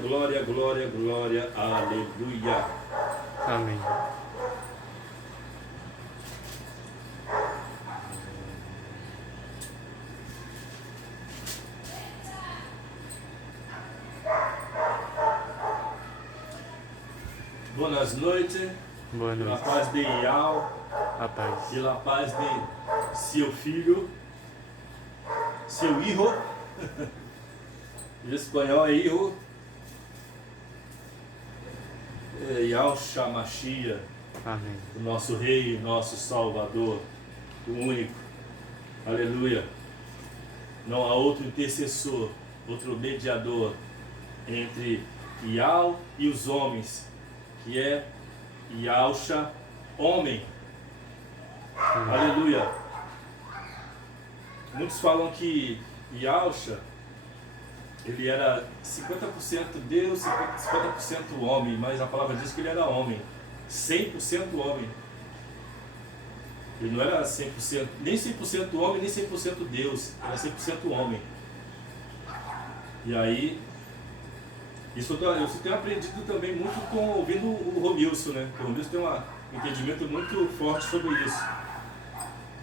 glória, glória, glória, aleluia. Amém. Boas noites. Boa Pela noite. paz de Ial, A paz. pela paz de seu filho, seu hijo. Em espanhol é hijo. Yahshua Mashiach, Amém. o nosso Rei, nosso Salvador, o único. Aleluia. Não há outro intercessor, outro mediador entre Yahweh e os homens, que é Yahshua, homem. Aleluia. Muitos falam que Yahshua, ele era 50% Deus, 50% homem, mas a palavra diz que ele era homem, 100% homem. Ele não era 100%, nem 100% homem, nem 100% Deus, era 100% homem. E aí, isso eu tenho aprendido também muito ouvindo o Romilson, né? O Romilson tem um entendimento muito forte sobre isso.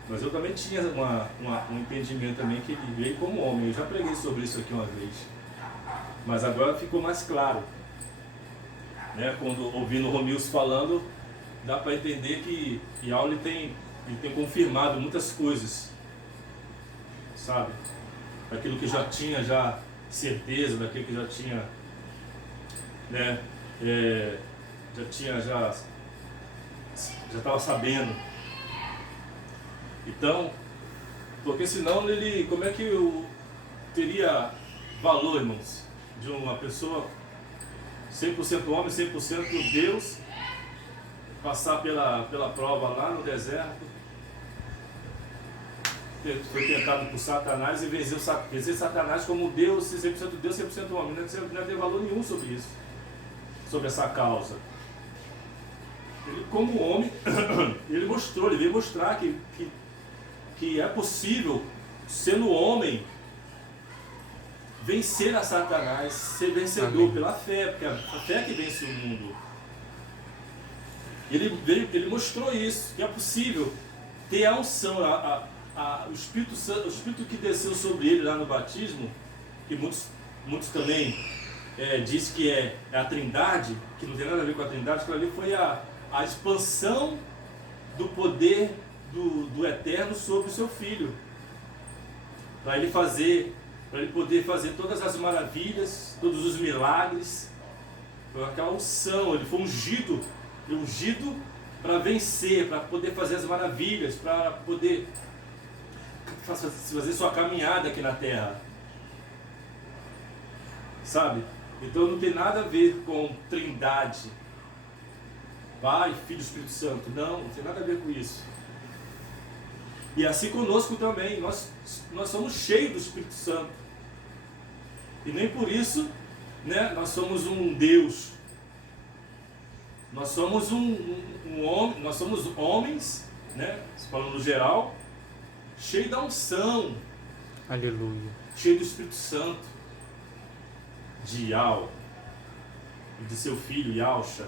Mas eu também tinha um entendimento também que ele veio como homem. Eu já preguei sobre isso aqui uma vez. Mas agora ficou mais claro. Né? Quando ouvindo o Romilson falando, dá para entender que Yahweh ele tem confirmado muitas coisas. Sabe? Daquilo que já tinha certeza, daquilo que já tinha, né? Já estava sabendo. Então, porque senão ele, como é que teria valor, irmãos, de uma pessoa 100% homem, 100% Deus, passar pela prova lá no deserto, foi tentado por Satanás e vencer Satanás como Deus, 100% Deus, 100% homem. Não tem valor nenhum sobre isso, sobre essa causa. Ele, como homem, ele veio mostrar que é possível, sendo homem, vencer a Satanás, ser vencedor. Amém. Pela fé, porque a fé que vence o mundo. Ele mostrou isso, que é possível ter a unção, o Espírito Santo, o Espírito que desceu sobre ele lá no batismo, que muitos também dizem que é a Trindade, que não tem nada a ver com a Trindade, que ali foi a expansão do poder do Eterno sobre o seu Filho, para ele poder fazer todas as maravilhas, todos os milagres, foi aquela unção. Ele foi ungido para vencer, para poder fazer as maravilhas, para poder fazer sua caminhada aqui na terra, sabe? Então não tem nada a ver com Trindade, Pai, Filho e Espírito Santo, não tem nada a ver com isso. E assim conosco também, nós somos cheios do Espírito Santo. E nem por isso, né, nós somos um Deus. Nós somos homem, nós somos homens, né, falando no geral, cheio da unção. Aleluia. Cheio do Espírito Santo, de Yahweh e de seu filho Yahshua.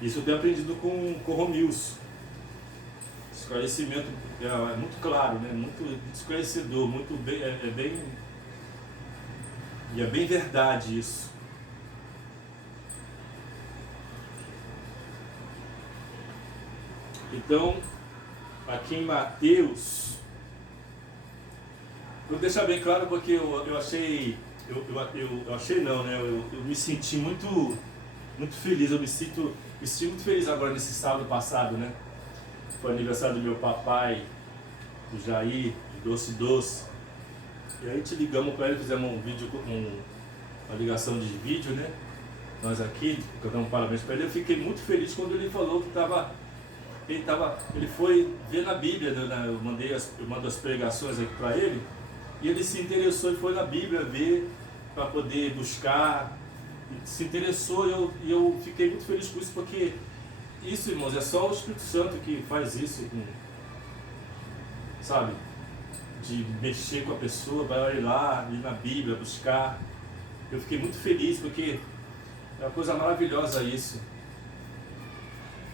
Isso eu tenho aprendido com Romilson. Esclarecimento é muito claro, né? Muito esclarecedor, muito bem, e é bem verdade isso. Então, aqui em Mateus, vou deixar bem claro porque eu achei, eu achei não, né? Eu me senti muito feliz, me senti muito feliz agora nesse sábado passado, né? Foi aniversário do meu papai, do Jair, do Doce. E aí te ligamos para ele, fizemos um vídeo, uma ligação de vídeo, né? Nós aqui, cantamos parabéns para ele. Eu fiquei muito feliz quando ele falou que ele foi ver na Bíblia, né? Eu mando as pregações aqui para ele, e ele se interessou e foi na Bíblia ver, para poder buscar, se interessou, e eu fiquei muito feliz com isso, porque isso, irmãos, é só o Espírito Santo que faz isso, sabe? de mexer com a pessoa, vai lá, ir na Bíblia, buscar. Eu fiquei muito feliz, porque é uma coisa maravilhosa isso.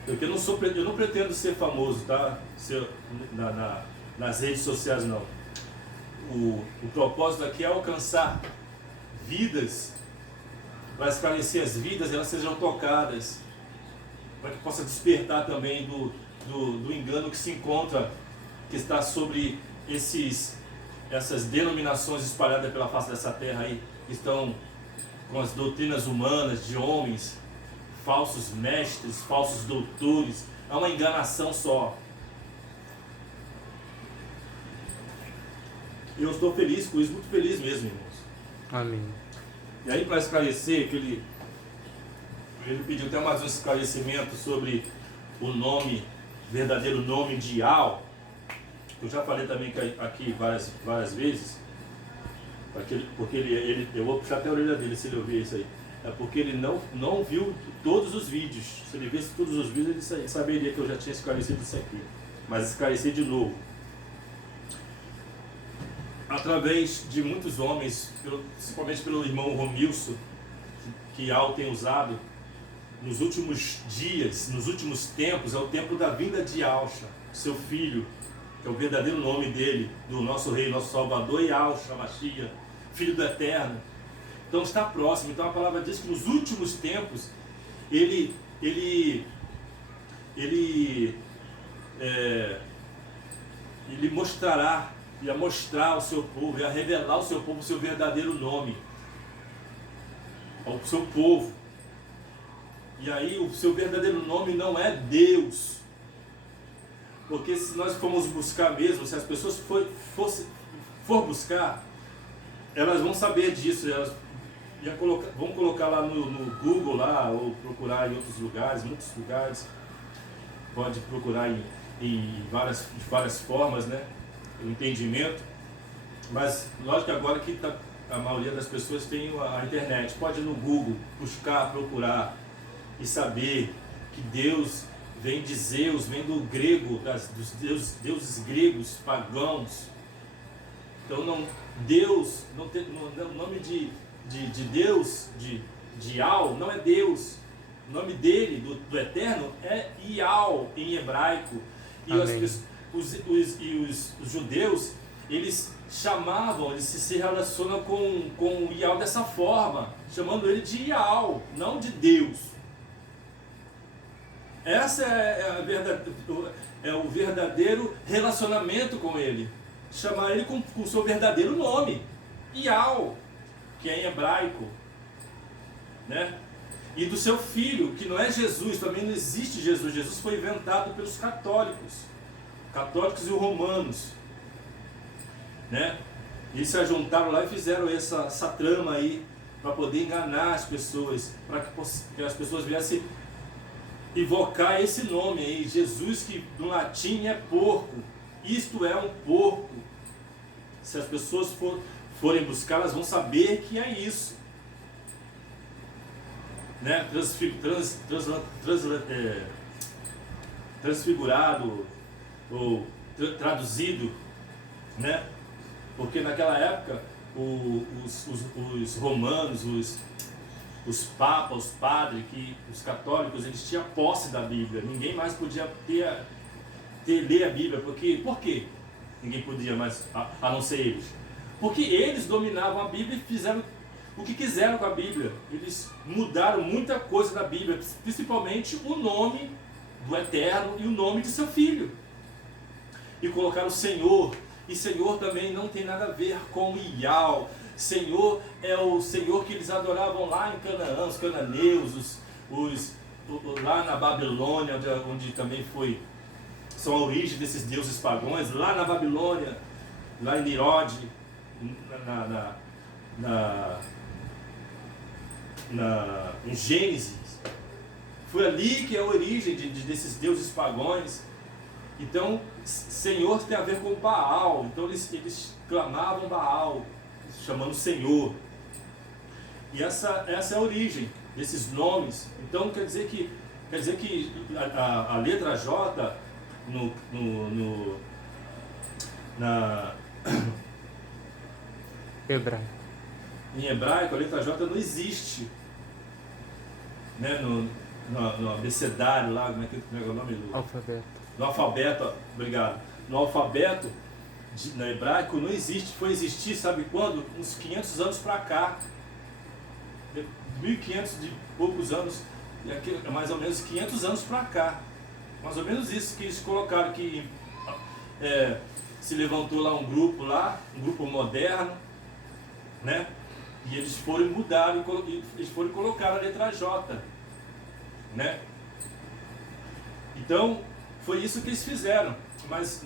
Porque eu não pretendo ser famoso, tá? Nas redes sociais, não. O propósito aqui é alcançar vidas, para esclarecer as vidas, elas sejam tocadas, para que possa despertar também do engano que se encontra, que está sobre essas denominações espalhadas pela face dessa terra aí, que estão com as doutrinas humanas de homens, falsos mestres, falsos doutores. É uma enganação só. Eu estou feliz com isso, muito feliz mesmo, irmãos. Amém. E aí, para esclarecer, que ele pediu até mais um esclarecimento sobre o nome, verdadeiro nome de Al. Eu já falei também aqui várias vezes, porque eu vou puxar até a orelha dele se ele ouvir isso aí. É porque ele não viu todos os vídeos. Se ele visse todos os vídeos, ele saberia que eu já tinha esclarecido isso aqui. Mas esclarecer de novo. Através de muitos homens, principalmente pelo irmão Romilson, que Al tem usado, nos últimos dias, nos últimos tempos, é o tempo da vinda de Alcha, seu filho, que é o verdadeiro nome dele, do nosso Rei, nosso Salvador, e Alcha, Mashiach, Filho do Eterno. Então está próximo. Então a palavra diz que nos últimos tempos, ele mostrará, ia mostrar ao seu povo, ia revelar ao seu povo o seu verdadeiro nome, ao seu povo. E aí o seu verdadeiro nome não é Deus, porque se nós formos buscar mesmo, se as pessoas for buscar, elas vão saber disso, elas vão colocar lá no Google lá, ou procurar em outros lugares, muitos lugares, pode procurar de várias formas, né? O entendimento, mas lógico que agora que a maioria das pessoas tem a internet, pode ir no Google buscar, procurar e saber que Deus vem de Zeus, vem do grego, dos deuses gregos pagãos. Então Deus, o nome de Deus, de Al, não é Deus. O nome dele, do Eterno, é Ial em hebraico. E os judeus, eles se relacionam com Ial dessa forma, chamando ele de Ial, não de Deus. Essa é o verdadeiro relacionamento com ele. Chamar ele com o seu verdadeiro nome, Ial, que é em hebraico, né? E do seu filho, que não é Jesus, também não existe Jesus. Jesus foi inventado pelos católicos e os romanos, né? E se ajuntaram lá e fizeram essa trama aí, para poder enganar as pessoas, para que as pessoas viessem invocar esse nome aí, Jesus, que no latim é porco. Isto é um porco. Se as pessoas forem buscar, elas vão saber que é isso, né? Transfigurado ou traduzido, né? Porque naquela época os romanos, os papas, os padres, os católicos, eles tinham posse da Bíblia. Ninguém mais podia ler a Bíblia. Por quê? Ninguém podia mais, a não ser eles. Porque eles dominavam a Bíblia e fizeram o que quiseram com a Bíblia. Eles mudaram muita coisa da Bíblia, principalmente o nome do Eterno e o nome de seu filho. E colocaram Senhor. E Senhor também não tem nada a ver com Ial. Senhor é o Senhor que eles adoravam lá em Canaã, os cananeus, lá na Babilônia, onde também são a origem desses deuses pagãos, lá na Babilônia, lá em Nirode, em Gênesis. Foi ali que é a origem desses deuses pagãos. Então, Senhor tem a ver com Baal. Então eles clamavam Baal, chamando Senhor. E essa é a origem desses nomes. Então quer dizer que a letra J Hebraico. Em hebraico, a letra J não existe, né? No abecedário lá, como é que é o nome? Alfabeto. No alfabeto, obrigado. No alfabeto, no hebraico, não existe. Foi existir, sabe quando? Uns 500 anos para cá. 1500 de poucos anos, mais ou menos 500 anos para cá. Mais ou menos isso que eles colocaram, que se levantou lá um grupo moderno, né? E eles foram mudar eles foram colocar a letra J, né? Então, foi isso que eles fizeram. Mas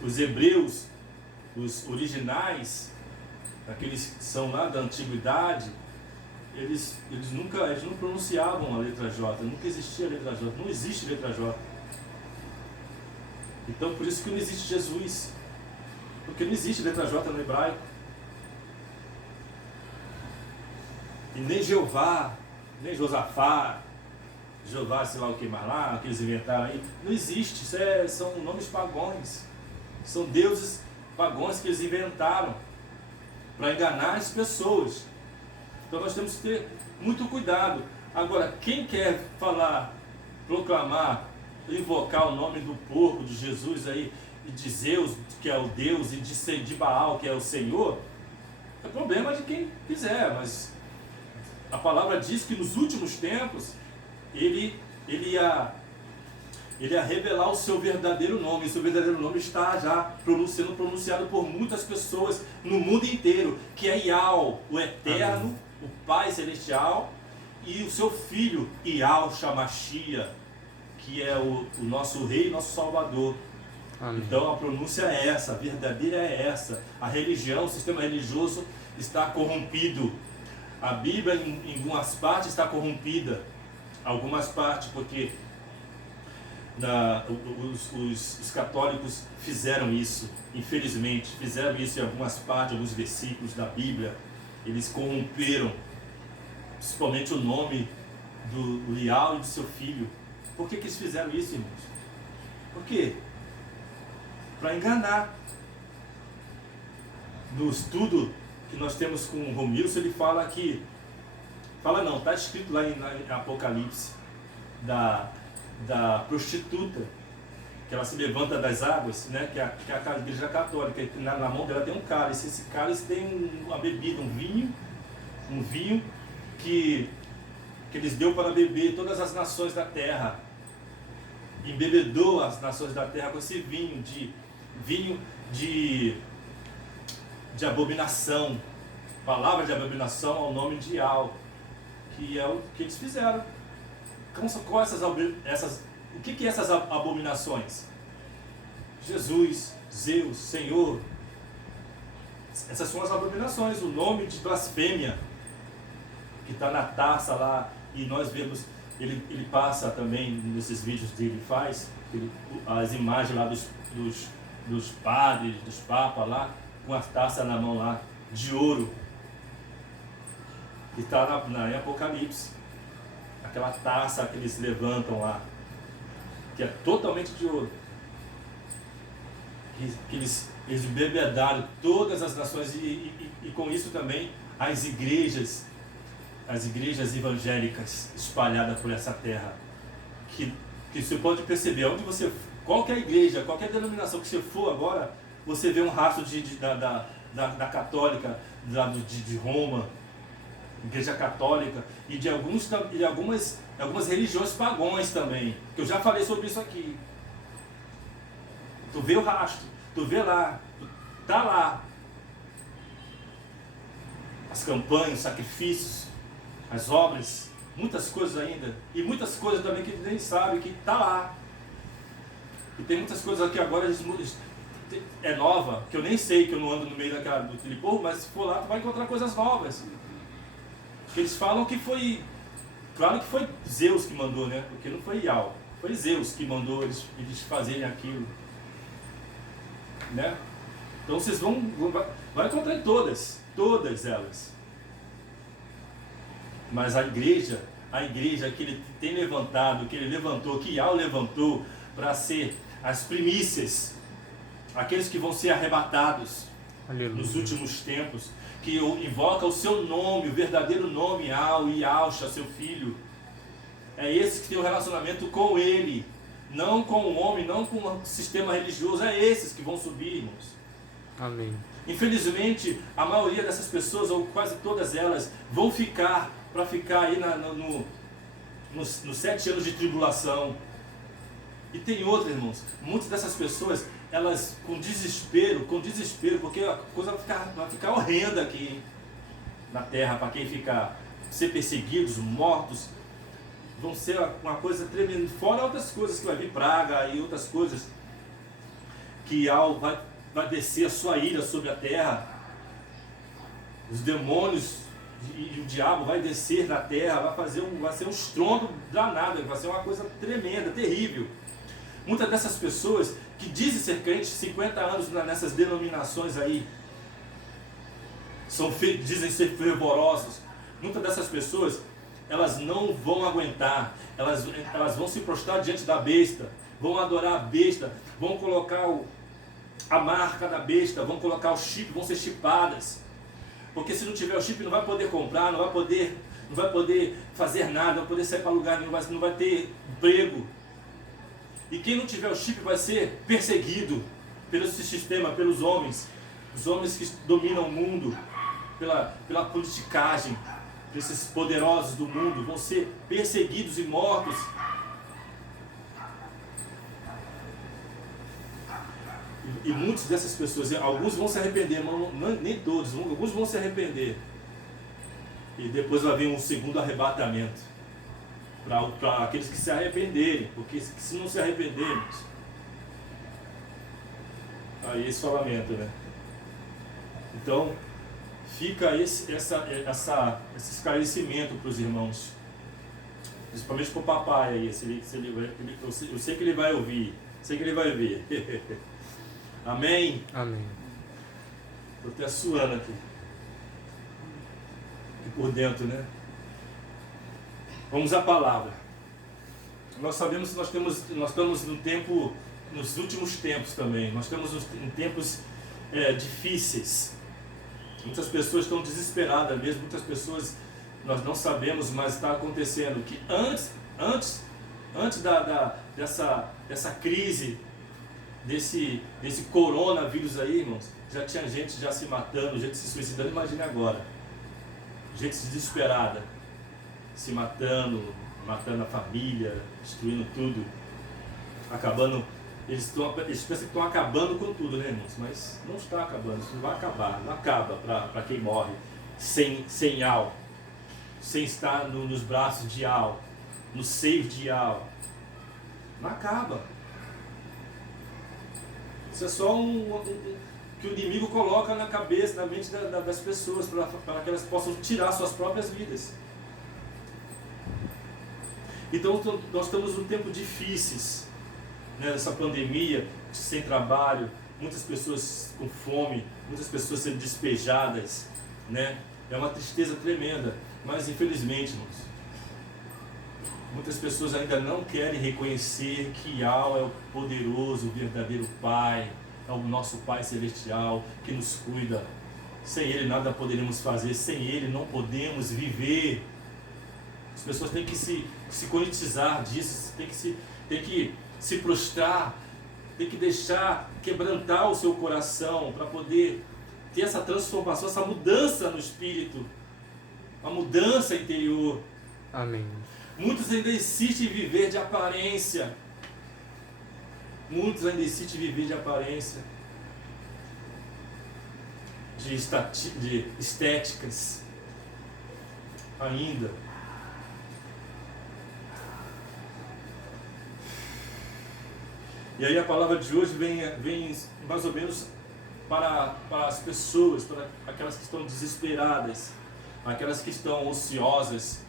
os hebreus, os originais, aqueles que são lá da antiguidade, eles não pronunciavam a letra J, nunca existia a letra J, não existe letra J. Então, por isso que não existe Jesus, porque não existe letra J no hebraico. E nem Jeová, nem Josafá, Jeová, sei lá o que mais lá, que eles inventaram aí, não existe. São nomes pagãos, são deuses pagãos que eles inventaram para enganar as pessoas. Então nós temos que ter muito cuidado. Agora, quem quer falar, proclamar, invocar o nome do porco, de Jesus aí, e de Zeus, que é o Deus, e de Baal, que é o Senhor, é problema de quem quiser, mas a palavra diz que nos últimos tempos ele ia revelar o seu verdadeiro nome. E seu verdadeiro nome está já sendo pronunciado por muitas pessoas no mundo inteiro, que é Yahweh, o Eterno, o Pai Celestial, e o seu Filho, Yahshua Mashiach, que é o nosso Rei, nosso Salvador. Amém. Então a pronúncia é essa, a verdadeira é essa. A religião, o sistema religioso está corrompido. A Bíblia em algumas partes está corrompida. Algumas partes, porque os católicos fizeram isso, infelizmente, fizeram isso em algumas partes, alguns versículos da Bíblia. Eles corromperam, principalmente o nome do Yahweh e do seu filho. Por que eles fizeram isso, irmãos? Por quê? Para enganar. No estudo que nós temos com o Romilson, ele fala que... Fala não, está escrito lá em Apocalipse, da prostituta, que ela se levanta das águas, né, que é a igreja católica, e na mão dela tem um cálice. Esse cálice tem uma bebida, um vinho que eles deu para beber todas as nações da terra. Embebedou as nações da terra com esse vinho de abominação, palavra de abominação ao nome de Yahweh, que é o que eles fizeram. O que é essas abominações? Jesus, Zeus, Senhor. Essas são as abominações, o nome de blasfêmia que está na taça lá, e nós vemos, ele passa também nesses vídeos dele, faz as imagens lá dos padres, dos papas lá, com a taça na mão lá, de ouro, que está em Apocalipse. Aquela taça que eles levantam lá, que é totalmente de ouro, que eles bebedaram todas as nações, e com isso também as igrejas evangélicas espalhadas por essa terra, que você pode perceber, onde você, qualquer igreja, qualquer denominação que você for agora, você vê um rastro da católica, de Roma, igreja católica, e de algumas religiões pagãs também, que eu já falei sobre isso aqui. Tu vê o rastro, tu vê lá, tá lá as campanhas, os sacrifícios, as obras, muitas coisas ainda, e muitas coisas também que nem sabe que tá lá. E tem muitas coisas aqui agora é nova, que eu nem sei, que eu não ando no meio daquele povo, mas se for lá tu vai encontrar coisas novas. Que eles falam que foi, claro que foi Zeus que mandou, né? Porque não foi Yahweh, foi Zeus que mandou eles fazerem aquilo, né? Então vocês vai encontrar em todas elas. Mas a igreja que ele tem levantado, que ele levantou, que Yahweh levantou para ser as primícias, aqueles que vão ser arrebatados Aleluia. nos últimos tempos, que invoca o seu nome, o verdadeiro nome, Yahshua, seu filho. É esse que tem um relacionamento com ele, não com o homem, não com o sistema religioso. É esses que vão subir, irmãos. Amém. Infelizmente, a maioria dessas pessoas, ou quase todas elas, vão ficar aí nos 7 anos de tribulação. E tem outras, irmãos, muitas dessas pessoas, elas com desespero, porque a coisa vai ficar horrenda aqui na terra, para quem ser perseguidos, mortos, vão ser uma coisa tremenda, fora outras coisas que vai vir, praga e outras coisas, que vai descer a sua ira sobre a terra, os demônios e o diabo vai descer na terra, vai ser um estrondo danado, vai ser uma coisa tremenda, terrível. Muitas dessas pessoas que dizem ser crentes 50 anos nessas denominações aí, dizem ser fervorosos, muitas dessas pessoas, elas não vão aguentar, elas vão se prostrar diante da besta, vão adorar a besta, vão colocar a marca da besta, vão colocar o chip, vão ser chipadas, porque se não tiver o chip não vai poder comprar, não vai poder fazer nada, não vai poder sair para lugar nenhum, não vai ter emprego. E quem não tiver o chip vai ser perseguido pelo sistema, pelos homens, os homens que dominam o mundo, pela politicagem, esses poderosos do mundo vão ser perseguidos e mortos. E muitas dessas pessoas, alguns vão se arrepender, mas nem todos, alguns vão se arrepender. E depois vai vir um segundo arrebatamento para aqueles que se arrependerem, porque se não se arrependermos, aí só lamento, né? Então, fica esse esclarecimento para os irmãos, principalmente para o papai aí, eu sei que ele vai ouvir, sei que ele vai ver. Amém? Amém. Estou até suando aqui por dentro, né? Vamos à palavra. Nós sabemos que nós estamos num tempo, nos últimos tempos também, nós estamos em tempos difíceis. Muitas pessoas estão desesperadas mesmo, muitas pessoas, nós não sabemos, mas está acontecendo que antes dessa crise, desse coronavírus aí, irmãos, já tinha gente já se matando, gente se suicidando. Imagine agora, gente desesperada, se matando a família, destruindo tudo, acabando. Eles pensam que estão acabando com tudo, né, irmãos? Mas não está acabando, isso não vai acabar, não acaba para quem morre sem Al, sem estar nos braços de Al, no seio de Al. Não acaba. Isso é só que o inimigo coloca na cabeça, na mente das pessoas, para que elas possam tirar suas próprias vidas. Então nós estamos num tempo difíceis, né, nessa pandemia, sem trabalho, muitas pessoas com fome, muitas pessoas sendo despejadas, né? É uma tristeza tremenda, mas infelizmente, irmãos, muitas pessoas ainda não querem reconhecer que Yahweh é o poderoso, o verdadeiro Pai, é o nosso Pai Celestial que nos cuida. Sem Ele nada poderemos fazer, sem Ele não podemos viver. As pessoas têm que se conscientizar disso, têm que se prostrar, tem que deixar quebrantar o seu coração para poder ter essa transformação, essa mudança no espírito, uma mudança interior. Amém. Muitos ainda insistem em viver de aparência. Muitos ainda insistem em viver de aparência, de estéticas ainda. E aí a palavra de hoje vem mais ou menos para as pessoas, para aquelas que estão desesperadas, aquelas que estão ociosas,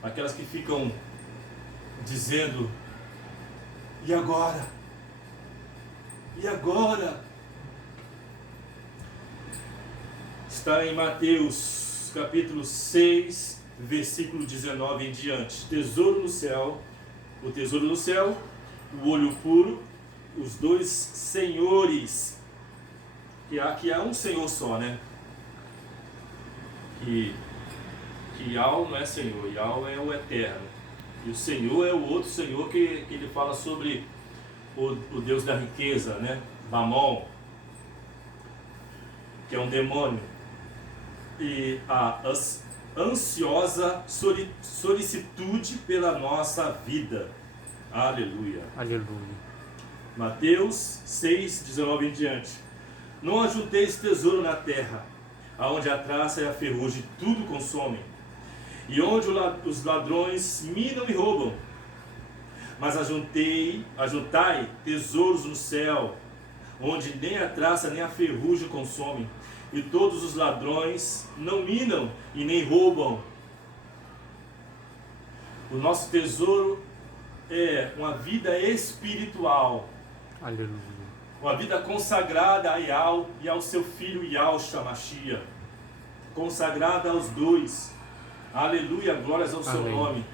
aquelas que ficam dizendo: e agora? E agora? Está em Mateus capítulo 6, versículo 19 em diante. Tesouro no céu, o tesouro no céu, o olho puro os dois senhores, que há um Senhor só, né? Que Yahweh não é Senhor, Yahweh é o Eterno. E o Senhor é o outro Senhor que ele fala sobre o Deus da riqueza, né? Mamon, que é um demônio. E a ansiosa solicitude pela nossa vida. Aleluia. Aleluia. Mateus 6, 19 em diante. Não ajunteis tesouro na terra, aonde a traça e a ferrugem tudo consomem, e onde os ladrões minam e roubam. Mas ajuntai tesouros no céu, onde nem a traça nem a ferrugem consomem, e todos os ladrões não minam e nem roubam. O nosso tesouro é uma vida espiritual. Aleluia. Uma vida consagrada a Yahweh e ao seu filho Yahushua Mashiach. Consagrada aos dois. Aleluia, glórias ao seu nome.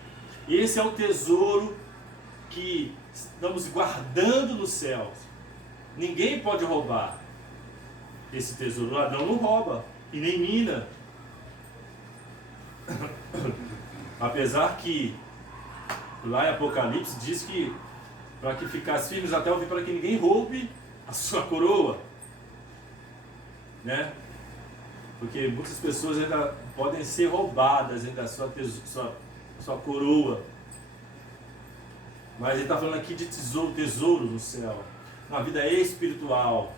Esse é o tesouro que estamos guardando no céu. Ninguém pode roubar esse tesouro. O ladrão não rouba e nem mina. Apesar que lá em Apocalipse diz que para que ficasse firmes até o fim, para que ninguém roube a sua coroa, né? Porque muitas pessoas ainda podem ser roubadas ainda a sua coroa. Mas ele está falando aqui de tesouro no céu, na vida espiritual.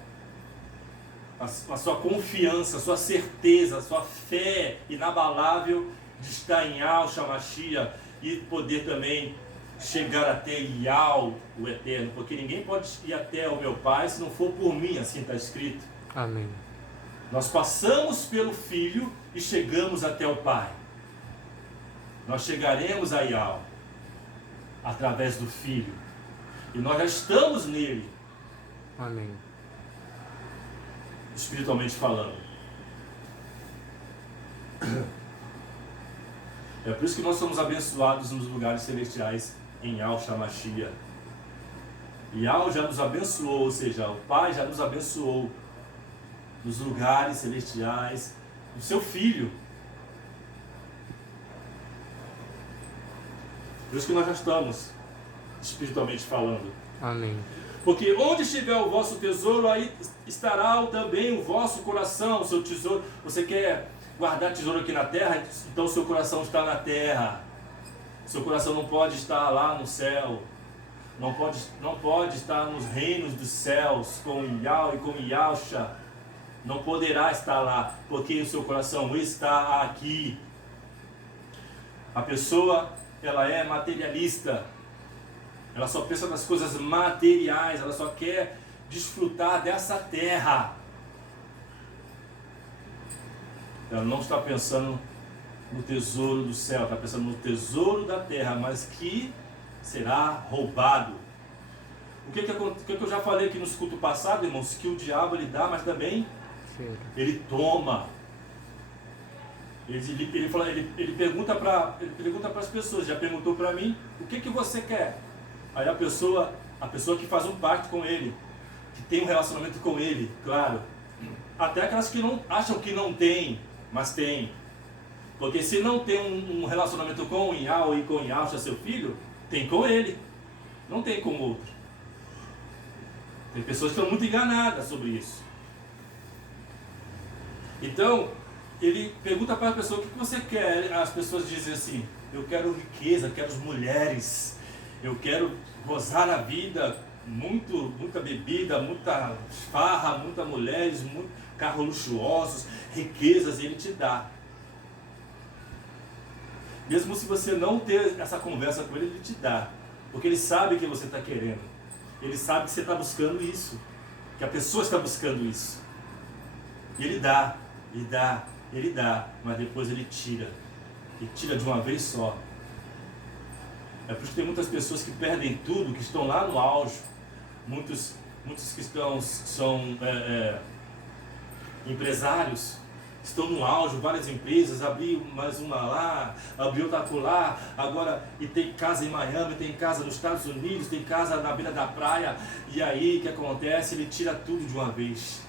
A sua confiança, a sua certeza, a sua fé inabalável de estar em Yahushua Mashiach e poder também chegar até Yahweh, o Eterno, porque ninguém pode ir até o meu Pai se não for por mim, assim está escrito. Amém. Nós passamos pelo Filho e chegamos até o Pai. Nós chegaremos a Yahweh através do Filho, e nós já estamos nele. Amém. Espiritualmente falando. É por isso que nós somos abençoados nos lugares celestiais em Yahushua Mashiach. Yahweh já nos abençoou, ou seja, o Pai já nos abençoou nos lugares celestiais, o seu Filho. Por isso que nós já estamos, espiritualmente falando. Amém. Porque onde estiver o vosso tesouro, aí estará também o vosso coração, o seu tesouro. Você quer guardar tesouro aqui na terra, então o seu coração está na terra. Seu coração não pode estar lá no céu. Não pode estar nos reinos dos céus com Yahweh e com Yahushua. Não poderá estar lá, porque o seu coração está aqui. A pessoa, ela é materialista. Ela só pensa nas coisas materiais, ela só quer desfrutar dessa terra. Ela não está pensando no tesouro do céu, está pensando no tesouro da terra, mas que será roubado. O que eu já falei aqui nos cultos passados, irmãos, que o diabo ele dá, mas também ele toma. Ele pergunta para as pessoas, já perguntou para mim, o que você quer? Aí a pessoa que faz um pacto com ele, que tem um relacionamento com ele, claro. Até aquelas que não acham que não tem, mas tem. Porque se não tem um relacionamento com o Yahweh e com o Yahushua, seu filho, tem com ele. Não tem com o outro. Tem pessoas que estão muito enganadas sobre isso. Então, ele pergunta para a pessoa, o que você quer? As pessoas dizem assim, eu quero riqueza, quero mulheres, eu quero gozar a vida, muita bebida, muita farra, muitas mulheres, muito carros luxuosos, riquezas, e ele te dá. Mesmo se você não ter essa conversa com ele, ele te dá. Porque ele sabe o que você está querendo. Ele sabe que você está buscando isso. Que a pessoa está buscando isso. E ele dá, ele dá, ele dá. Mas depois ele tira. Ele tira de uma vez só. É por isso que tem muitas pessoas que perdem tudo, que estão lá no auge. Muitos que são empresários, estão no auge, várias empresas, abriu mais uma lá, abriu outra lá, agora, e tem casa em Miami, tem casa nos Estados Unidos, tem casa na beira da praia, e aí o que acontece? Ele tira tudo de uma vez.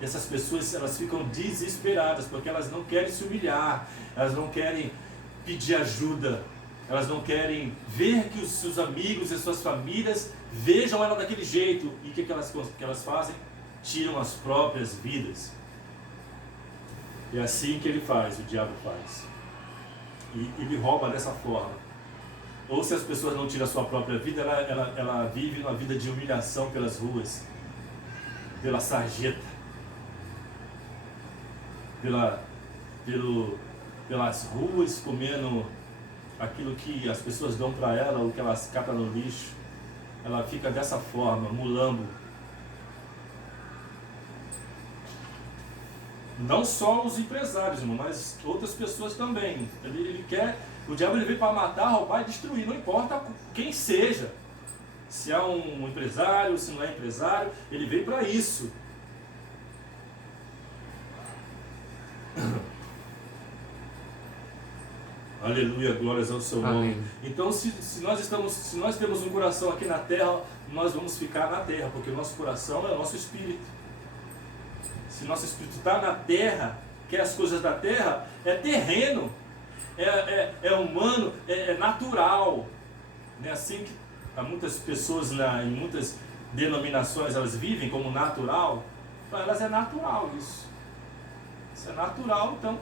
E essas pessoas, elas ficam desesperadas, porque elas não querem se humilhar, elas não querem pedir ajuda, elas não querem ver que os seus amigos e suas famílias vejam ela daquele jeito. E o que elas fazem? Tiram as próprias vidas. É assim que ele faz, o diabo faz. E ele rouba dessa forma. Ou se as pessoas não tiram a sua própria vida, ela vive uma vida de humilhação pelas ruas, pela sarjeta, pelas ruas, comendo aquilo que as pessoas dão para ela, ou que elas catam no lixo. Ela fica dessa forma, mulambo. Não só os empresários, irmão, mas outras pessoas também. Ele quer, o diabo ele veio para matar, roubar e destruir, não importa quem seja. Se é um empresário, se não é empresário, ele veio para isso. Aleluia, glórias ao seu nome. Amém. Então, se nós temos um coração aqui na terra, nós vamos ficar na terra, porque o nosso coração é o nosso espírito. Se nosso espírito está na terra, quer as coisas da terra, é terreno, é humano, é natural. Não é assim que há muitas pessoas em muitas denominações elas vivem como natural? Para elas é natural isso. Isso é natural, então.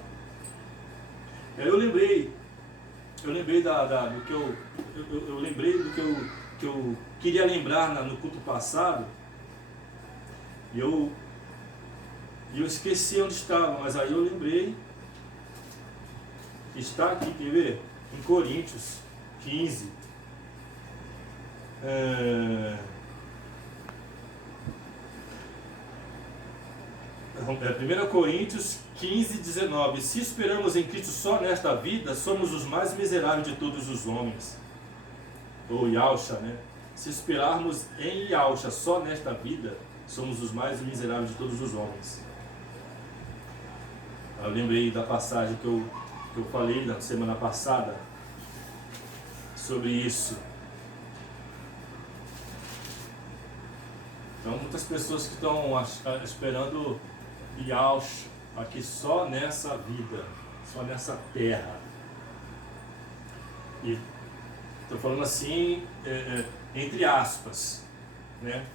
Eu lembrei do que eu lembrei do que eu queria lembrar no culto passado. E eu esqueci onde estava, mas aí eu lembrei. Está aqui, quer ver? Em Coríntios 15. 1 Coríntios 15, 19. Se esperamos em Cristo só nesta vida, somos os mais miseráveis de todos os homens. Ou Yahusha, né? Se esperarmos em Yahusha só nesta vida, somos os mais miseráveis de todos os homens. Eu lembrei da passagem que eu falei na semana passada sobre isso. Então, muitas pessoas que estão esperando Yahusha aqui só nessa vida, só nessa terra. E estou falando assim, entre aspas, né?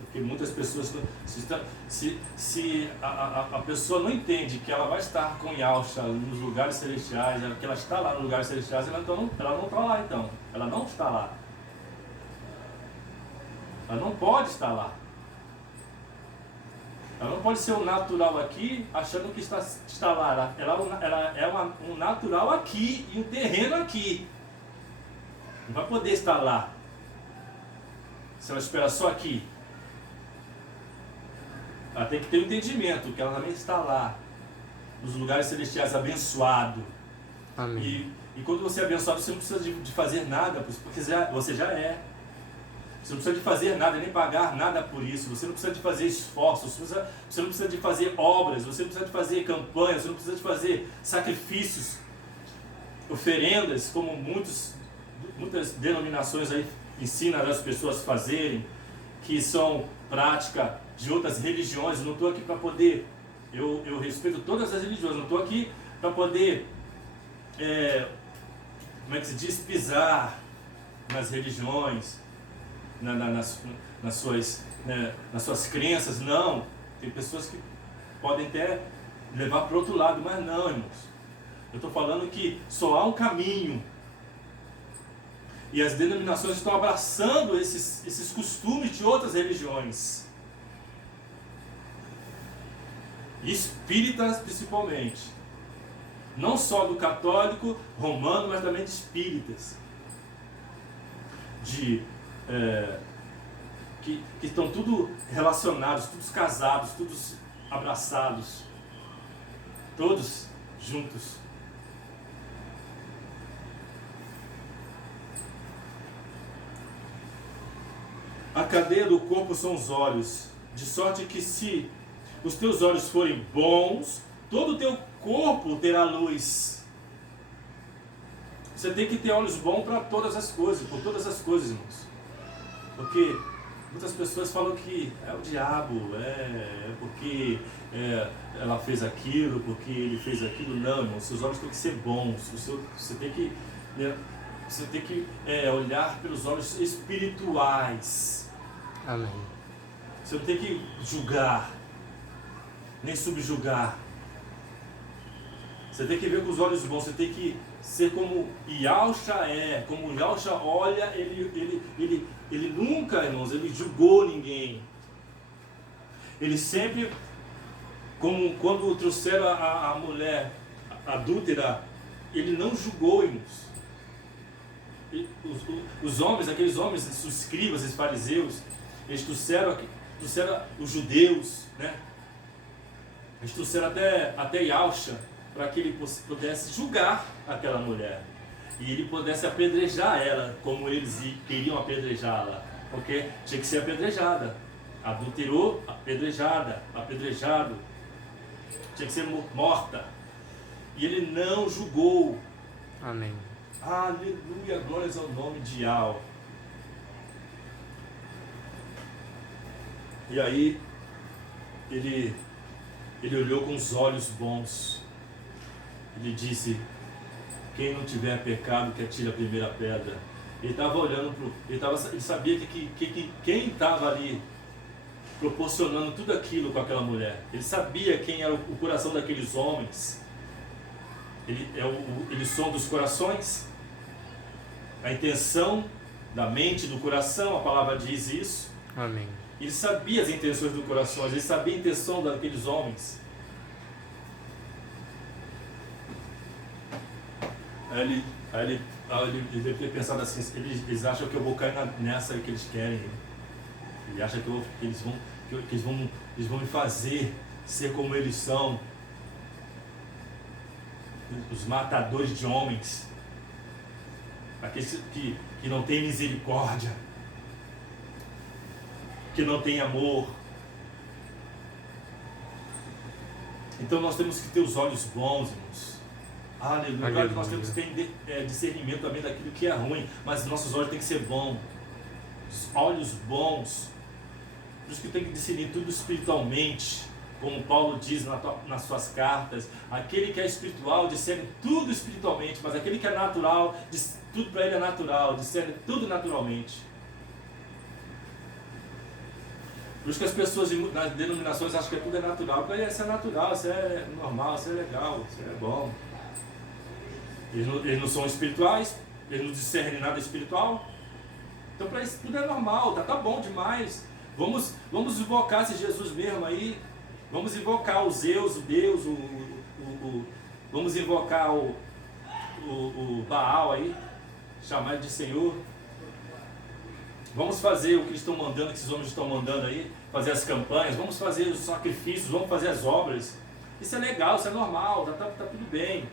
Porque muitas pessoas, se a pessoa não entende que ela vai estar com Yahusha nos lugares celestiais, que ela está lá nos lugares celestiais, ela não está lá então. Ela não está lá. Ela não pode estar lá. Ela não pode ser um natural aqui, achando que está lá. Ela é um natural aqui e um terreno aqui. Não vai poder estar lá. Se ela espera só aqui. Ela tem que ter um entendimento que ela também está lá, nos lugares celestiais, abençoado. Amém. E quando você é abençoado, você não precisa de fazer nada, porque você já é. Você não precisa de fazer nada, nem pagar nada por isso. Você não precisa de fazer esforços, você não precisa de fazer obras, você não precisa de fazer campanhas, você não precisa de fazer sacrifícios, oferendas, como muitas denominações aí ensinam as pessoas a fazerem, que são prática de outras religiões. Eu não estou aqui para poder, eu respeito todas as religiões, não estou aqui para poder, como é que se diz, pisar nas religiões, nas suas crenças. Não, tem pessoas que podem até levar para o outro lado, mas não, irmãos. Eu estou falando que só há um caminho. E as denominações estão abraçando esses costumes de outras religiões. Espíritas principalmente. Não só do católico romano, mas também de espíritas. Que estão tudo relacionados, todos casados, todos abraçados. Todos juntos. A cadeia do corpo são os olhos, de sorte que se os teus olhos forem bons, todo o teu corpo terá luz. Você tem que ter olhos bons para todas as coisas, por todas as coisas, irmãos. Porque muitas pessoas falam que é o diabo, porque ela fez aquilo, porque ele fez aquilo. Não, irmão, seus olhos têm que ser bons. Você tem que, olhar pelos olhos espirituais. Amém. Você não tem que julgar, nem subjugar. Você tem que ver com os olhos bons. Você tem que ser como Yahusha é. Como Yahusha olha, ele nunca, irmãos, ele julgou ninguém. Ele sempre, como quando trouxeram a mulher adúltera, ele não julgou, irmãos. Os homens, aqueles homens, os escribas, os fariseus, eles trouxeram os judeus, né? Eles trouxeram até Yahusha, para que ele pudesse julgar aquela mulher. E ele pudesse apedrejar ela, como eles queriam apedrejá-la. Porque tinha que ser apedrejada. Adulterou, apedrejada, apedrejado. Tinha que ser morta. E ele não julgou. Amém. Aleluia, glórias ao nome de Yahweh. E aí, ele olhou com os olhos bons. Ele disse: quem não tiver pecado, que atire a primeira pedra. Ele estava olhando ele sabia que quem estava ali proporcionando tudo aquilo com aquela mulher. Ele sabia quem era o coração daqueles homens. Ele sonda os corações, a intenção da mente, do coração, a palavra diz isso. Amém. Ele sabia as intenções do coração, ele sabia a intenção daqueles homens. Aí ele deve ter pensado assim: eles acham que eu vou cair nessa que eles querem. Ele acha que eles vão me fazer ser como eles são, os matadores de homens, aqueles que não têm misericórdia, que não têm amor. Então nós temos que ter os olhos bons, irmãos. Aleluia. Claro que nós temos que ter discernimento também daquilo que é ruim, mas nossos olhos têm que ser bons. Os olhos bons. Por isso que tem que discernir tudo espiritualmente, como Paulo diz nas suas cartas. Aquele que é espiritual discerne tudo espiritualmente, mas aquele que é natural, tudo para ele é natural, discerne tudo naturalmente. Por isso que as pessoas nas denominações acham que tudo é natural. Porque isso é natural, isso é normal, isso é legal, isso é bom. Eles não são espirituais, eles não discernem nada espiritual. Então para isso tudo é normal, tá bom demais. Vamos invocar esse Jesus mesmo aí. Vamos invocar o Zeus, o Deus, vamos invocar o Baal aí, chamar ele de Senhor. Vamos fazer o que eles estão mandando, que esses homens estão mandando aí, fazer as campanhas, vamos fazer os sacrifícios, vamos fazer as obras. Isso é legal, isso é normal, tá tudo bem.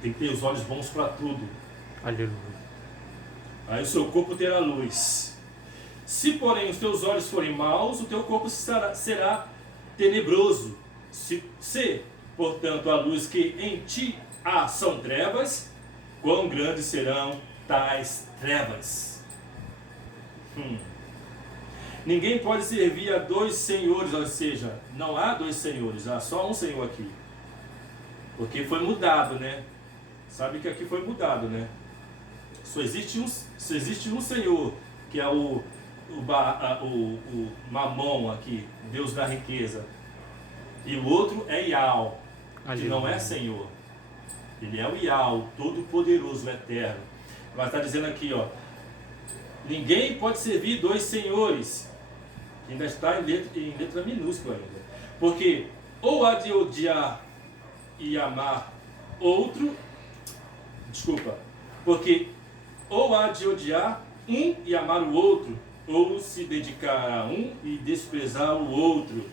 Tem que ter os olhos bons para tudo. Aleluia. Aí o seu corpo terá luz. Se porém os teus olhos forem maus, o teu corpo será tenebroso. Se, portanto, a luz que em ti há são trevas, quão grandes serão tais trevas? Ninguém pode servir a dois senhores, ou seja, não há dois senhores, há só um Senhor aqui. Porque foi mudado, né? Sabe que aqui foi mudado, né? Só existe um Senhor, que é o Mamon aqui, Deus da riqueza. E o outro é Yahweh, que não é Senhor. Ele é o Yahweh, todo-poderoso, eterno. Mas está dizendo aqui, ó, ninguém pode servir dois senhores. Ainda está em letra minúscula ainda. Porque ou há de odiar e amar outro, porque ou há de odiar um e amar o outro, ou se dedicar a um e desprezar o outro.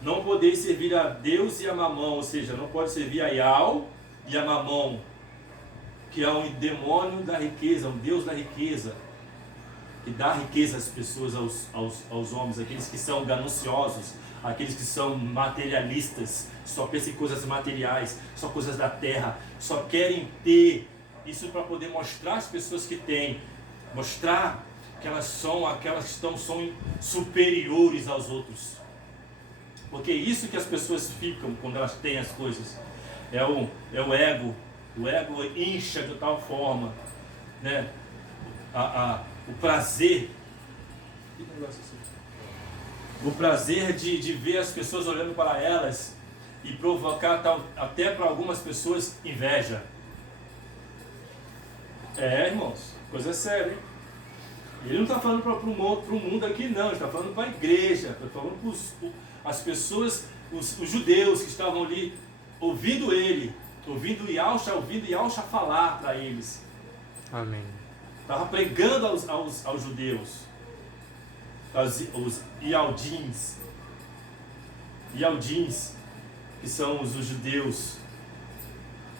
Não podeis servir a Deus e a Mamão, ou seja, não pode servir a Yahweh e a Mamão, que é um demônio da riqueza, um Deus da riqueza. que dá riqueza às pessoas, aos homens, aqueles que são gananciosos, aqueles que são materialistas, só pensam em coisas materiais, só coisas da terra, só querem ter isso para poder mostrar às pessoas que têm, mostrar que elas são superiores aos outros. Porque é isso que as pessoas ficam quando elas têm as coisas. É o ego. O ego incha de tal forma, né? O prazer. Que negócio é esse? O prazer de ver as pessoas olhando para elas e provocar até para algumas pessoas inveja. Irmãos, coisa séria, hein? Ele não está falando para o mundo aqui, não. Ele está falando para a igreja, está falando para as pessoas, os judeus que estavam ali ouvindo ele, ouvindo Yahusha falar para eles. Amém. Estava pregando aos judeus, os Ialdins, que são os judeus.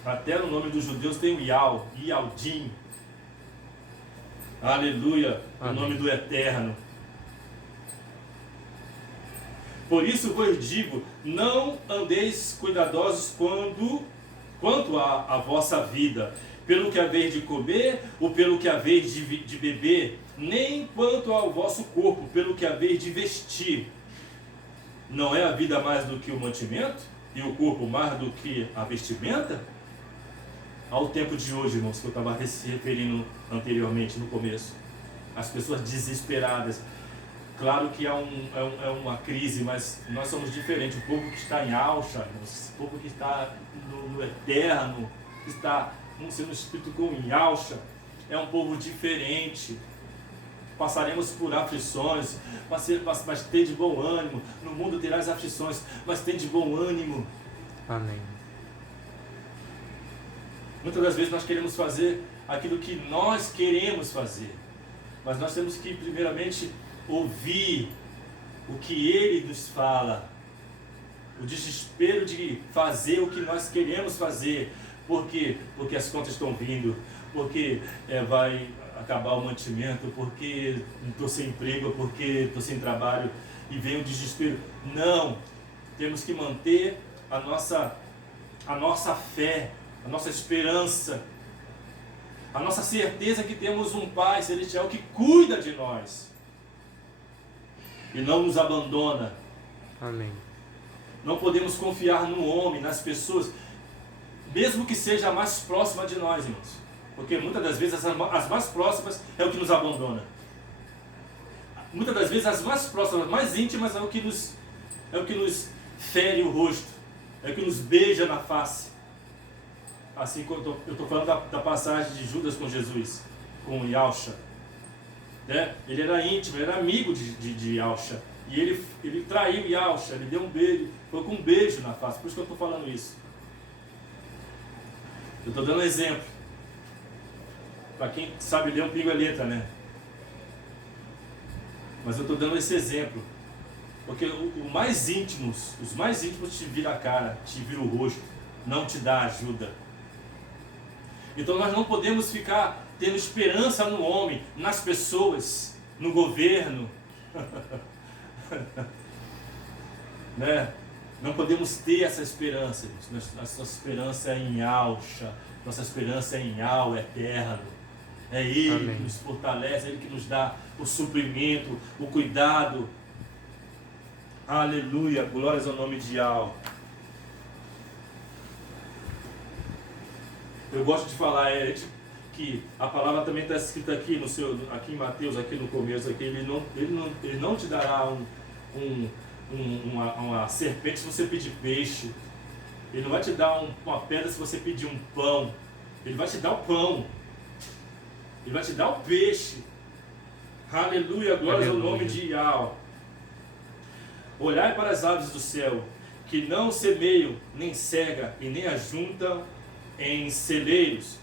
Até no nome dos judeus tem o Ialdim. Aleluia, o nome do Eterno. Por isso vos digo, não andeis cuidadosos quanto à vossa vida, pelo que haveis de comer, ou pelo que haveis de beber, nem quanto ao vosso corpo, pelo que haveis de vestir. Não é a vida mais do que o mantimento, e o corpo mais do que a vestimenta? Ao tempo de hoje, irmãos, que eu estava se referindo anteriormente, no começo. As pessoas desesperadas. Claro que é uma crise, mas nós somos diferentes. O povo que está em Yahusha, o povo que está no Eterno, que está sendo espírito com Yahusha, é um povo diferente. Passaremos por aflições, mas tem de bom ânimo. No mundo terás aflições, mas tem de bom ânimo. Amém. Muitas das vezes nós queremos fazer aquilo que nós queremos fazer, mas nós temos que primeiramente ouvir o que Ele nos fala, o desespero de fazer o que nós queremos fazer. Por quê? Porque as contas estão vindo, porque vai acabar o mantimento, porque estou sem emprego, porque estou sem trabalho, e vem o desespero. Não, temos que manter a nossa fé, a nossa esperança, a nossa certeza que temos um Pai Celestial que cuida de nós e não nos abandona. Amém. Não podemos confiar no homem, nas pessoas, mesmo que seja a mais próxima de nós, irmãos, porque muitas das vezes as mais próximas é o que nos abandona. Muitas das vezes as mais próximas, mais íntimas é o que nos fere o rosto, é o que nos beija na face. Assim como eu estou falando da passagem de Judas com Jesus, com Yahusha. Ele era íntimo, ele era amigo de Yahusha. E ele traiu Yahusha, ele deu um beijo, foi com um beijo na face. Por isso que eu estou falando isso. Eu estou dando um exemplo. Para quem sabe ler um pingo é letra, né? Mas eu estou dando esse exemplo. Porque os mais íntimos te viram a cara, te viram o rosto, não te dá ajuda. Então nós não podemos ficar tendo esperança no homem, nas pessoas, no governo. Né? Não podemos ter essa esperança. Nossa esperança é em Yahusha, nossa esperança é em Yahweh Eterno. É Ele Amém. que nos fortalece, é Ele que nos dá o suprimento, o cuidado. Aleluia, glórias ao nome de Yahweh. Eu gosto de falar, que a palavra também está escrita aqui aqui em Mateus, aqui no começo, aqui, ele não te dará uma serpente se você pedir peixe. Ele não vai te dar uma pedra se você pedir um pão. Ele vai te dar o pão. Ele vai te dar o peixe. Aleluia, glórias ao nome de Yahweh. Olhai para as aves do céu, que não semeiam, nem cega, e nem ajuntam em celeiros,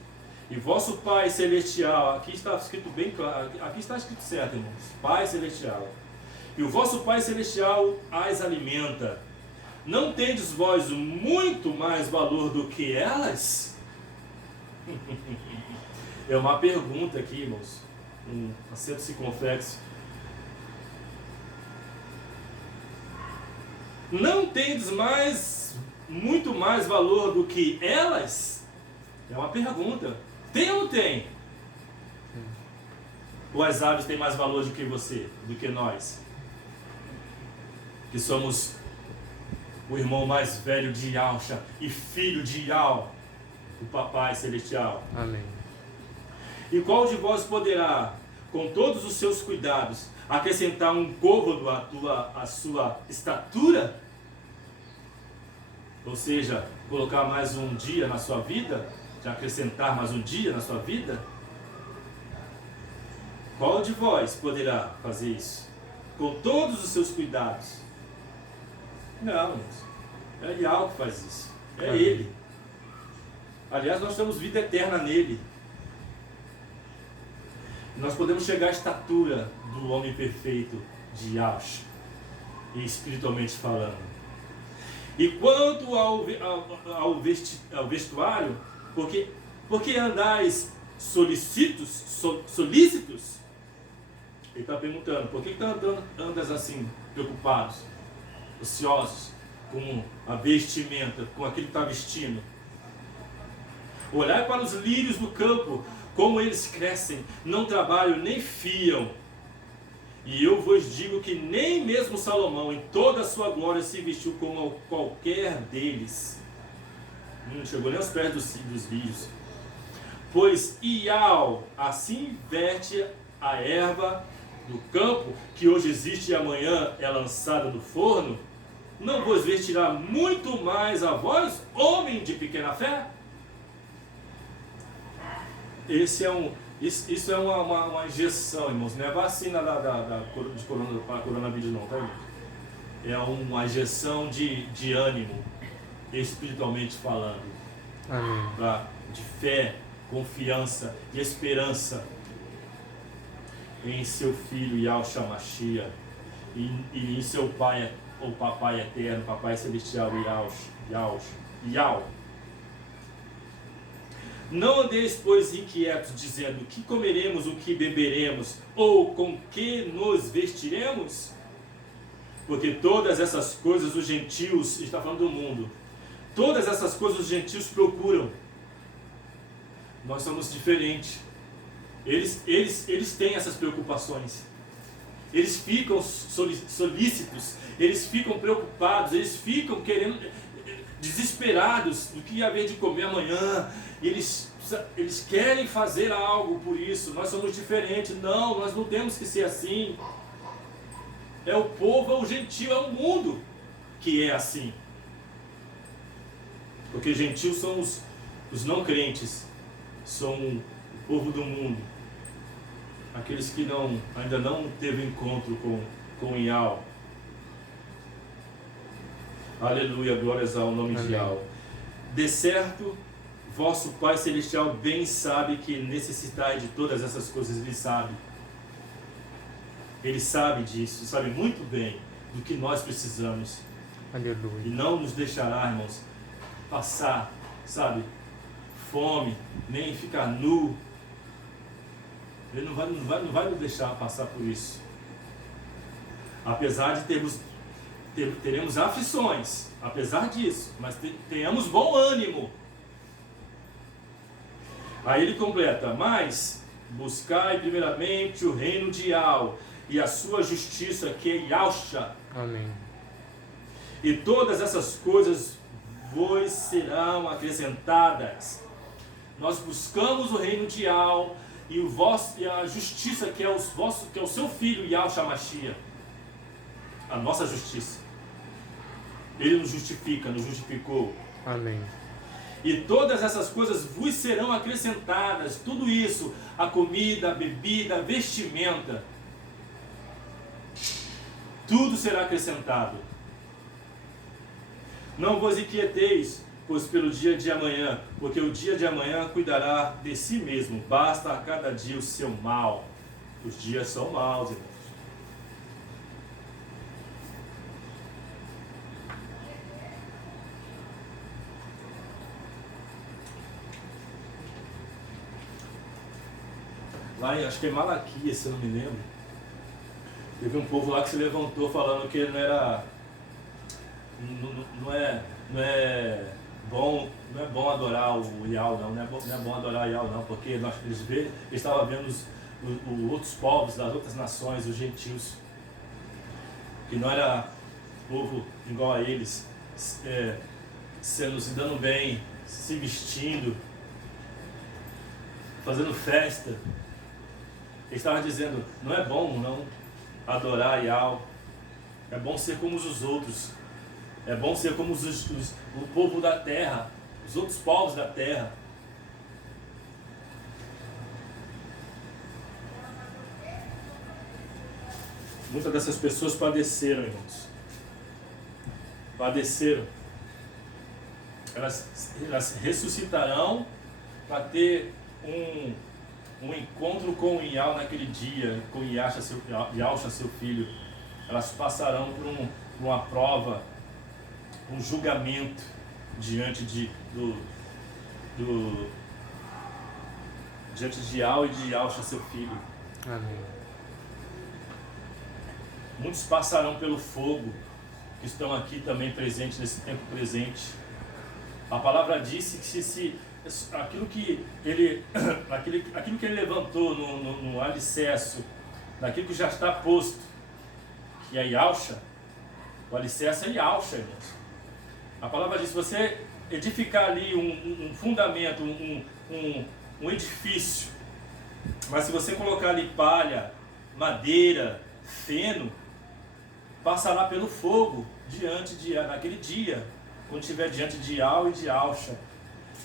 e vosso Pai Celestial, aqui está escrito bem claro, aqui está escrito certo, irmãos, Pai Celestial, e o vosso Pai Celestial as alimenta. Não tendes vós muito mais valor do que elas? É uma pergunta aqui, irmãos. um assento circunflexo. Não tendes muito mais valor do que elas? É uma pergunta. Tem ou não tem? Ou as aves têm mais valor do que você, do que nós? Que somos o irmão mais velho de Yahshua e filho de Yah, o Papai Celestial. Amém. E qual de vós poderá, com todos os seus cuidados, acrescentar um côvado à sua estatura? Ou seja, colocar mais um dia na sua vida? De acrescentar mais um dia na sua vida? Qual de vós poderá fazer isso? Com todos os seus cuidados? Não, é Yah que faz isso. É Ele. Aliás, nós temos vida eterna nele. Nós podemos chegar à estatura do homem perfeito de Yahshua, e espiritualmente falando. E quanto ao vestuário, porque andais solícitos? Ele está perguntando, por que andas assim, preocupados, ociosos, com a vestimenta, com aquilo que está vestindo? Olhai para os lírios do campo, como eles crescem, não trabalham nem fiam. E eu vos digo que nem mesmo Salomão, em toda a sua glória, se vestiu como qualquer deles. Não chegou nem aos pés dos lírios. Pois Ial assim veste a erva do campo, que hoje existe e amanhã é lançada no forno, não vos vestirá muito mais a vós, homem de pequena fé? Isso é uma injeção, irmãos. Não é vacina de coronavírus não, tá, irmãos? É uma injeção de ânimo, espiritualmente falando. Amém. De fé, confiança e esperança em seu Filho Yahshua Mashiach e em seu Pai, o Papai Eterno, Papai Celestial Yahweh. Não andeis, pois, inquietos, dizendo: que comeremos, o que beberemos, ou com que nos vestiremos? Porque todas essas coisas os gentios, está falando do mundo, todas essas coisas os gentios procuram. Nós somos diferentes. Eles têm essas preocupações. Eles ficam solícitos, eles ficam preocupados, eles ficam querendo, desesperados do que ia haver de comer amanhã. Eles querem fazer algo por isso. Nós somos diferentes. Não, nós não temos que ser assim. É o povo, é o gentio, é o mundo que é assim. Porque gentios são os não crentes, são o povo do mundo, aqueles que ainda não teve encontro com Yah. Aleluia, glórias ao nome de Yah. De certo, vosso Pai Celestial bem sabe que necessitai de todas essas coisas. Ele sabe. Ele sabe disso, sabe muito bem do que nós precisamos. Aleluia. E não nos deixará, irmãos, passar, sabe, fome, nem ficar nu. Ele não vai nos deixar passar por isso. Apesar de teremos aflições, apesar disso, mas tenhamos bom ânimo. Aí ele completa: mas buscai primeiramente o reino de Yah e a sua justiça, que é Yahshua. Amém. E todas essas coisas vos serão acrescentadas. Nós buscamos o reino de Yah e a justiça, que é o seu filho Yahshua Mashiach. A nossa justiça. Ele nos justifica, nos justificou. Amém. E todas essas coisas vos serão acrescentadas. Tudo isso, a comida, a bebida, a vestimenta, tudo será acrescentado. Não vos inquieteis, pois pelo dia de amanhã, porque o dia de amanhã cuidará de si mesmo. Basta a cada dia o seu mal. Os dias são maus, irmãos. lá em, acho que é Malaquias, se eu não me lembro, teve um povo lá que se levantou falando que ele não era, não é bom, não é bom adorar o Iau, não é bom adorar o Iau, não, porque eles estavam vendo os outros povos das outras nações, os gentios, que não era povo igual a eles, se dando bem, se vestindo, fazendo festa. Ele estava dizendo, não é bom não adorar Iau, é bom ser como os outros, é bom ser como o povo da terra, os outros povos da terra. Muitas dessas pessoas padeceram, irmãos. Padeceram. Elas ressuscitarão para ter um encontro com o Iau naquele dia, com Yausha, seu filho. Elas passarão por uma prova, um julgamento diante de Iau e de Yausha, seu filho. Amém. Muitos passarão pelo fogo, que estão aqui também presentes, nesse tempo presente. A palavra disse que se aquilo que ele levantou no alicerce, daquilo que já está posto, que é Yausha, o alicerce é Yausha, irmãos. A palavra diz, se você edificar ali um fundamento, um edifício, mas se você colocar ali palha, madeira, feno, passará pelo fogo naquele dia, quando estiver diante de Iau e de Yausha.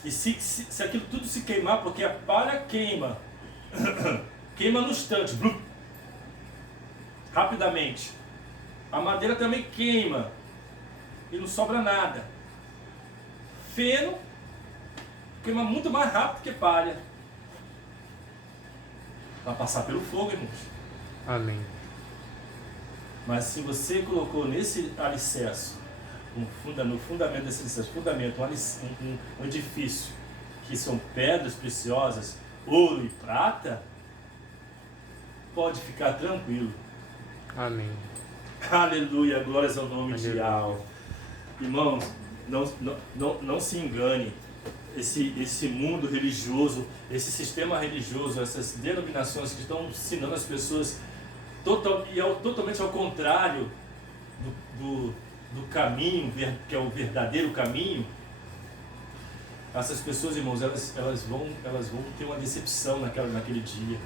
E se aquilo tudo se queimar, porque a palha queima, queima no instante, blum, rapidamente. A madeira também queima e não sobra nada. Feno queima muito mais rápido que palha. Vai passar pelo fogo, irmãos. Amém. Mas se você colocou nesse alicerce, no fundamento desse alicerce, um edifício, que são pedras preciosas, ouro e prata, pode ficar tranquilo. Amém. Aleluia, glórias ao nome Aleluia. de Iau. Irmãos, não se engane. Esse mundo religioso, esse sistema religioso, essas denominações que estão ensinando as pessoas totalmente ao contrário do caminho, que é o verdadeiro caminho. Essas pessoas, irmãos, elas vão ter uma decepção naquele dia.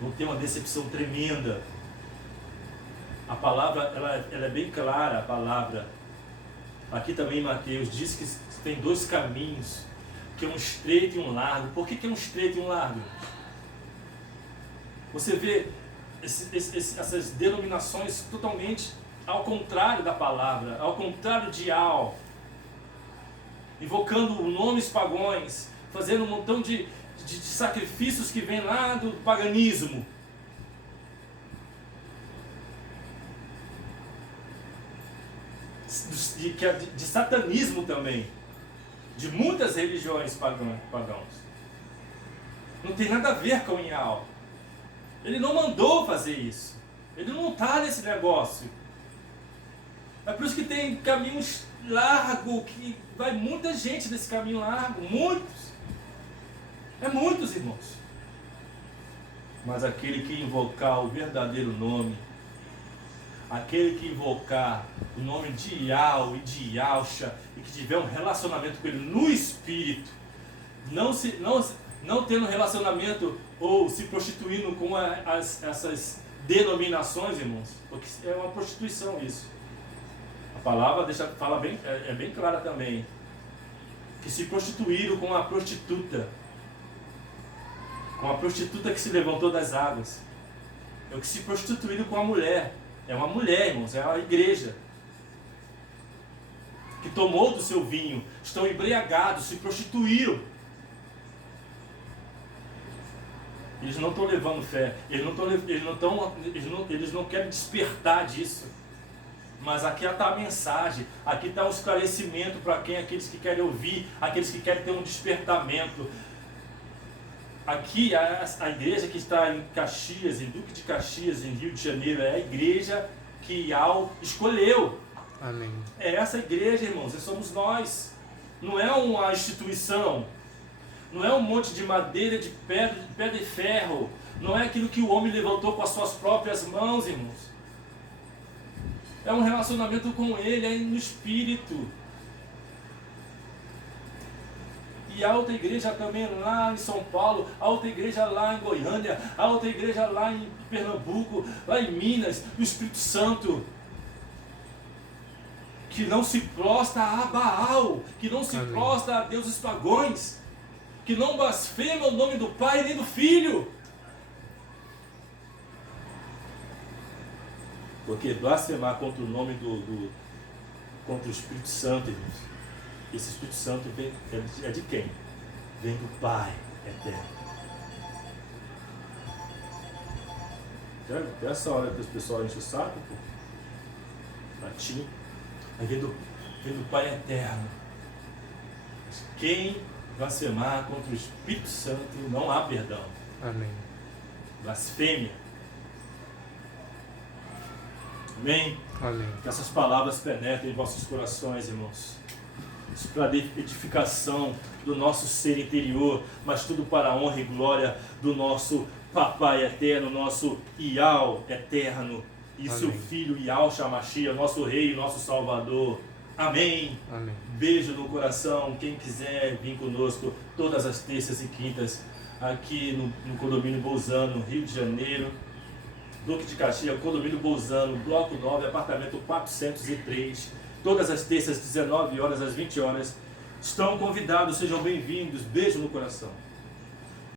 Vão ter uma decepção tremenda. A palavra, ela é bem clara, a palavra. Aqui também em Mateus diz que tem dois caminhos, que é um estreito e um largo. Por que é um estreito e um largo? Você vê essas denominações totalmente ao contrário da palavra, ao contrário de Iau, invocando nomes pagãos, fazendo um montão de sacrifícios que vêm lá do paganismo. De satanismo também, de muitas religiões pagãos. Não tem nada a ver com Iau. Ele não mandou fazer isso. Ele não está nesse negócio. É por isso que tem caminhos largos, que vai muita gente nesse caminho largo, muitos. É muitos, irmãos. Mas aquele que invocar o verdadeiro nome, aquele que invocar o nome de Iau e de Yausha, e que tiver um relacionamento com ele no Espírito, não tendo relacionamento ou se prostituindo com essas denominações, irmãos, porque é uma prostituição isso. A palavra é bem clara também, que se prostituíram com a prostituta que se levantou das águas, é o que se prostituíram com a mulher. É uma mulher, irmãos, é a igreja que tomou do seu vinho, estão embriagados, se prostituíram. Eles não estão levando fé, eles não querem despertar disso. Mas aqui está a mensagem, aqui está o esclarecimento para aqueles que querem ouvir, aqueles que querem ter um despertamento. Aqui, a igreja que está em Caxias, em Duque de Caxias, em Rio de Janeiro, é a igreja que Iau escolheu. Amém. É essa igreja, irmãos, somos nós. Não é uma instituição, não é um monte de madeira, de pedra e ferro, não é aquilo que o homem levantou com as suas próprias mãos, irmãos. É um relacionamento com Ele, é no Espírito. E há outra igreja também lá em São Paulo, há outra igreja lá em Goiânia, há outra igreja lá em Pernambuco, lá em Minas, no Espírito Santo, que não se prostra a Baal, que não se prostra a deuses pagões, que não blasfema o nome do Pai nem do Filho. Porque blasfemar contra o nome contra o Espírito Santo, irmãos, esse Espírito Santo é de quem? Vem do Pai eterno. Até essa hora que os pessoal enchem o saco, pô. Latim. Aí vem do Pai eterno. Mas quem blasfemar contra o Espírito Santo, não há perdão. Amém. Blasfêmia. Amém? Amém. Que essas palavras penetrem em vossos corações, irmãos. Isso para a edificação do nosso ser interior, mas tudo para a honra e glória do nosso Papai eterno, nosso Iau eterno, e Amém. Seu filho Yahshua Mashiach, nosso Rei e nosso Salvador. Amém. Amém. Beijo no coração. Quem quiser vir conosco todas as terças e quintas aqui no condomínio Bolzano, Rio de Janeiro, Duque de Caxias, condomínio Bolzano, bloco 9, apartamento 403, todas as terças, 19 horas às 20 horas. Estão convidados, sejam bem-vindos. Beijo no coração.